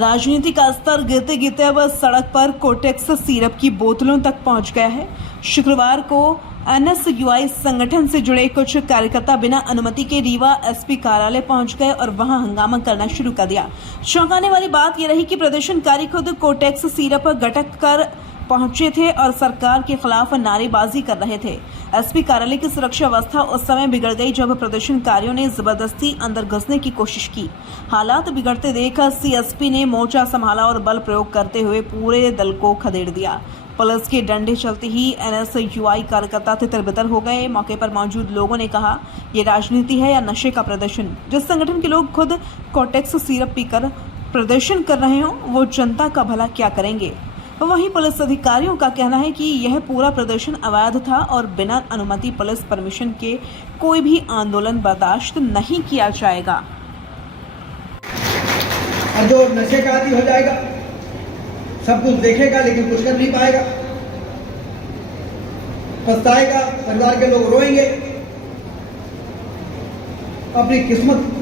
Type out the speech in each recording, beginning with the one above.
राजनीति का स्तर गिरते गिरते अब सड़क पर कोटेक्स सिरप की बोतलों तक पहुंच गया है। शुक्रवार को एनएसयूआई संगठन से जुड़े कुछ कार्यकर्ता बिना अनुमति के रीवा एसपी कार्यालय पहुंच गए और वहां हंगामा करना शुरू कर दिया। चौंकाने वाली बात यह रही कि प्रदर्शनकारी खुद कोटेक्स सिरप गटक कर पहुंचे थे और सरकार के खिलाफ नारेबाजी कर रहे थे। एसपी कार्यालय की सुरक्षा व्यवस्था उस समय बिगड़ गई जब प्रदर्शनकारियों ने जबरदस्ती अंदर घुसने की कोशिश की। हालात बिगड़ते देख सीएसपी ने मोर्चा संभाला और बल प्रयोग करते हुए पूरे दल को खदेड़ दिया। पुलिस के डंडे चलते ही एनएसयूआई कार्यकर्ता तितर-बितर हो गए। मौके पर मौजूद लोगों ने कहा, ये राजनीति है या नशे का प्रदर्शन? जिस संगठन के लोग खुद कोटेक्स सिरप पीकर प्रदर्शन कर रहे हो वो जनता का भला क्या करेंगे? वहीं पुलिस अधिकारियों का कहना है कि यह पूरा प्रदर्शन अवैध था और बिना अनुमति पुलिस परमिशन के कोई भी आंदोलन बर्दाश्त नहीं किया जाएगा। और जो नशे का आदी हो जाएगा, सब कुछ देखेगा लेकिन कुछ कर नहीं पाएगा, पछताएगा, परिवार के लोग रोएंगे, अपनी किस्मत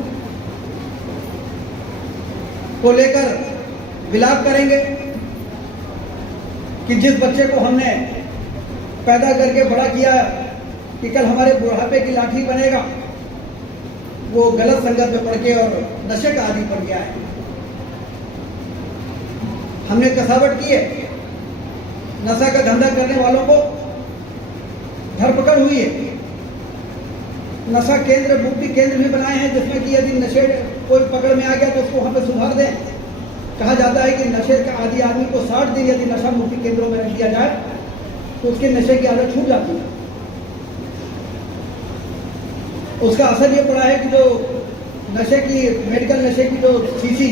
को लेकर विलाप करेंगे कि जिस बच्चे को हमने पैदा करके बड़ा किया कि कल हमारे बुढ़ापे की लाठी बनेगा, वो गलत संगत में पड़ के और नशे का आदी बन गया है। हमने कसावट की है, नशा का धंधा करने वालों को धरपकड़ हुई है। नशा केंद्र, मुक्ति केंद्र भी बनाए हैं जिसमें कि यदि नशे कोई पकड़ में आ गया तो उसको हमें सुधार दें। कहा जाता है कि नशे का आदी आदमी को 60 दिन यदि नशा मुक्ति केंद्रों में रख दिया जाए तो उसके नशे की आदत छूट जाती है। उसका असर ये पड़ा है कि जो नशे की, मेडिकल नशे की जो शीशी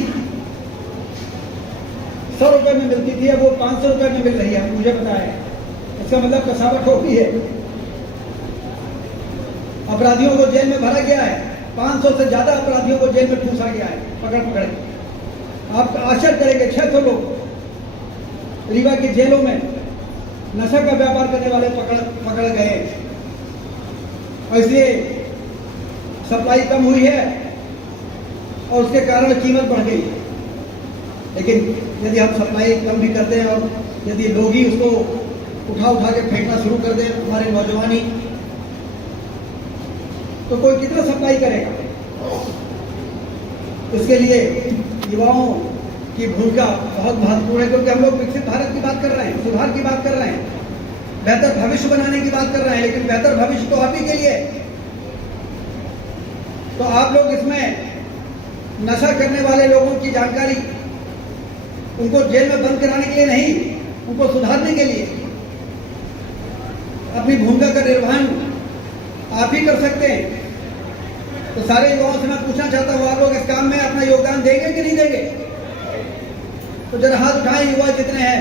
100 रुपए में मिलती थी वो 500 रुपए में मिल रही है, मुझे पता है। इसका मतलब कसावट हो गई है। अपराधियों को जेल में भरा गया है, 500 से ज्यादा अपराधियों को जेल में ठूसा गया है पकड़ पकड़ के। आप आश्चर्य करेंगे, 600 लोग रीवा की जेलों में नशा का व्यापार करने वाले पकड़ गए और इसलिए सप्लाई कम हुई है और उसके कारण कीमत बढ़ गई। लेकिन यदि हम सप्लाई कम भी करते हैं और यदि लोग ही उसको उठा के फेंकना शुरू कर दें, हमारे नौजवानी, तो कोई कितना सप्लाई करेगा? इसके लिए युवाओं की भूमिका बहुत महत्वपूर्ण है, क्योंकि हम लोग विकसित भारत की बात कर रहे हैं, सुधार की बात कर रहे हैं, बेहतर भविष्य बनाने की बात कर रहे हैं, लेकिन बेहतर भविष्य तो आप ही के लिए। तो आप लोग इसमें नशा करने वाले लोगों की जानकारी, उनको जेल में बंद कराने के लिए नहीं, उनको सुधारने के लिए अपनी भूमिका का निर्वहन आप ही कर सकते हैं। तो सारे युवाओं से मैं पूछना चाहता हूं, आप लोग इस काम में अपना योगदान देंगे कि नहीं देंगे? तो जरा हाथ उठाएं युवा जितने हैं,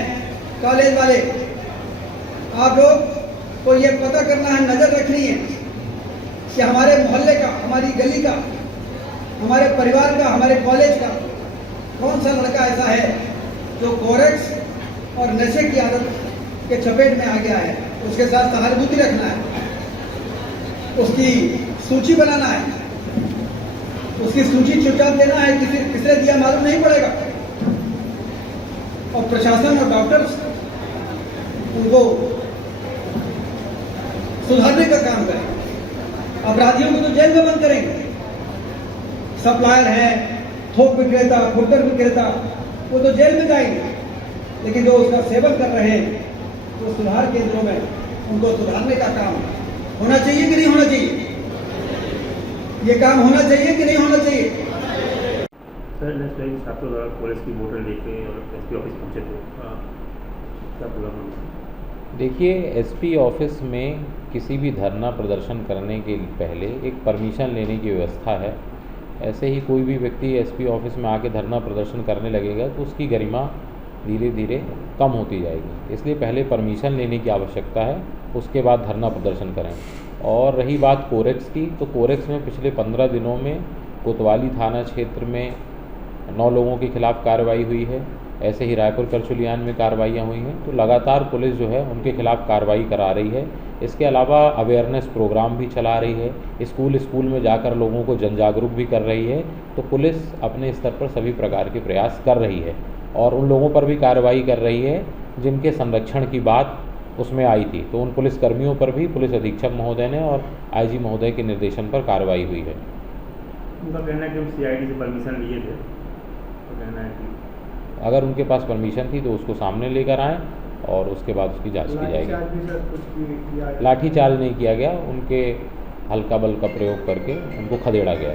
कॉलेज वाले। आप लोग को ये पता करना है, नजर रखनी है कि हमारे मोहल्ले का, हमारी गली का, हमारे परिवार का, हमारे कॉलेज का कौन सा लड़का ऐसा है जो कोरेक्स और नशे की आदत के चपेट में आ गया है। उसके साथ सहानुभूति रखना है, उसकी सूची बनाना है, उसकी सूची चुपचाप देना है, किसने दिया मालूम नहीं पड़ेगा। और प्रशासन और डॉक्टर्स उनको सुधारने का काम करें। अपराधियों को तो जेल में बंद करेंगे, सप्लायर है, थोक विक्रेता, फुटकर विक्रेता, वो तो जेल में जाएंगे, लेकिन जो उसका सेवन कर रहे हैं तो सुधार केंद्रों में उनको सुधारने का काम होना चाहिए कि नहीं होना चाहिए? ये काम होना चाहिए कि नहीं होना चाहिए? सर, नेक्स्ट टाइम छात्रों द्वारा पुलिस की बोतल लेके और एसपी ऑफिस पहुंचे थे, क्या प्रोग्राम? देखिए, एसपी ऑफिस में किसी भी धरना प्रदर्शन करने के पहले एक परमिशन लेने की व्यवस्था है। ऐसे ही कोई भी व्यक्ति एसपी ऑफिस में आके धरना प्रदर्शन करने लगेगा तो उसकी गरिमा धीरे धीरे कम होती जाएगी। इसलिए पहले परमिशन लेने की आवश्यकता है, उसके बाद धरना प्रदर्शन करें। और रही बात कोरेक्स की, तो कोरेक्स में पिछले 15 दिनों में कोतवाली थाना क्षेत्र में 9 लोगों के खिलाफ कार्रवाई हुई है। ऐसे ही रायपुर करचुलियान में कार्रवाइयाँ हुई हैं। तो लगातार पुलिस जो है उनके खिलाफ कार्रवाई करा रही है। इसके अलावा अवेयरनेस प्रोग्राम भी चला रही है, स्कूल में जाकर लोगों को जन जागरूक भी कर रही है। तो पुलिस अपने स्तर पर सभी प्रकार के प्रयास कर रही है और उन लोगों पर भी कार्रवाई कर रही है जिनके संरक्षण की बात उसमें आई थी। तो उन पुलिसकर्मियों पर भी पुलिस अधीक्षक महोदय ने और आईजी महोदय के निर्देशन पर कार्रवाई हुई है। उनका कहना है कि हम CID से परमिशन लिए थे, तो कहना है कि अगर उनके पास परमिशन थी तो उसको सामने लेकर आएँ और उसके बाद उसकी जांच की जाएगी। लाठीचार्ज नहीं किया गया, उनके हल्का बल का प्रयोग करके उनको खदेड़ा गया।